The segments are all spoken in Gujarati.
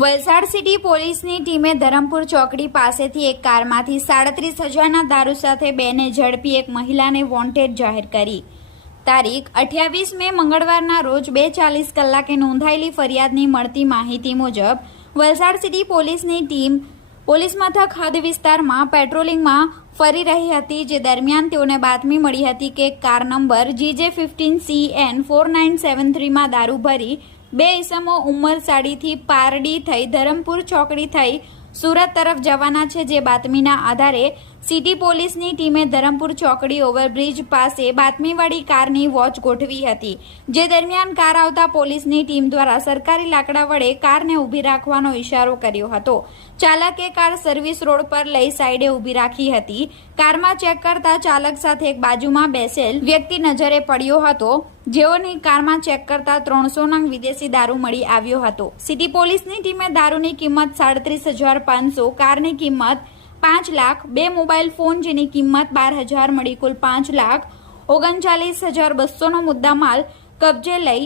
વલસાડ સિટી પોલીસની ટીમે ધરમપુર ચોકડી પાસેથી એક કારમાંથી સાડત્રીસ હજારના દારૂ સાથે બેને ઝડપી એક મહિલાને વોન્ટેડ જાહેર કરી. તારીખ અઠ્યાવીસ મે મંગળવારના રોજ બે ચાલીસ કલાકે નોંધાયેલી ફરિયાદની મળતી માહિતી મુજબ, વલસાડ સિટી પોલીસની ટીમ પોલીસ મથક હદ વિસ્તારમાં પેટ્રોલિંગમાં ફરી રહી હતી, જે દરમિયાન તેઓને બાતમી મળી હતી કે car number G J fifteen C N four nine seven થ્રીમાં દારૂ ભરી બે ઇસમો ઉમરસાડીથી પારડી થઈ ધરમપુર ચોકડી થઈ સુરત તરફ જવાના છે, જે બાતમીના આધારે સિટી પોલીસની ટીમે ધરમપુર ચોકડી ઓવરબ્રિજ પાસે બાતમીવાળી કારની વોચ ગોઠવી હતી, જે દરમિયાન કાર આવતા પોલીસની ટીમ દ્વારા સરકારી લાકડા વડે કારને ઊભી રાખવાનો ઇશારો કર્યો હતો. ચાલકે કાર સર્વિસ રોડ પર લઈ સાઈડે ઊભી રાખી હતી. કારમાં ચેક કરતા ચાલક સાથે એક બાજુમાં બેસેલ વ્યક્તિ નજરે પડ્યો હતો, જેઓની કારમાં ચેક કરતા ત્રણસો નંગ વિદેશી દારૂ મળી આવ્યો હતો. સિટી પોલીસની ટીમે દારૂની કિંમત સાડત્રીસ હજાર પાંચસો, કારની કિંમત પાંચ લાખ, બે મોબાઈલ ફોન જેની કિંમત બાર હજાર મળી કુલ પાંચ લાખ, ઓગણચાલીસ હજાર બસોનો મુદ્દામાલ કબજે લઈ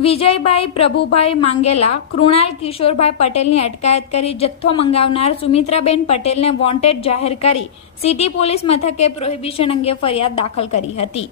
વિજયભાઈ પ્રભુભાઈ માંગેલા, કૃણાલ કિશોરભાઈ પટેલની અટકાયત કરી, જથ્થો મંગાવનાર સુમિત્રાબેન પટેલને વોન્ટેડ જાહેર કરી, સિટી પોલીસ મથકે પ્રોહિબિશન અંગે ફરિયાદ દાખલ કરી હતી.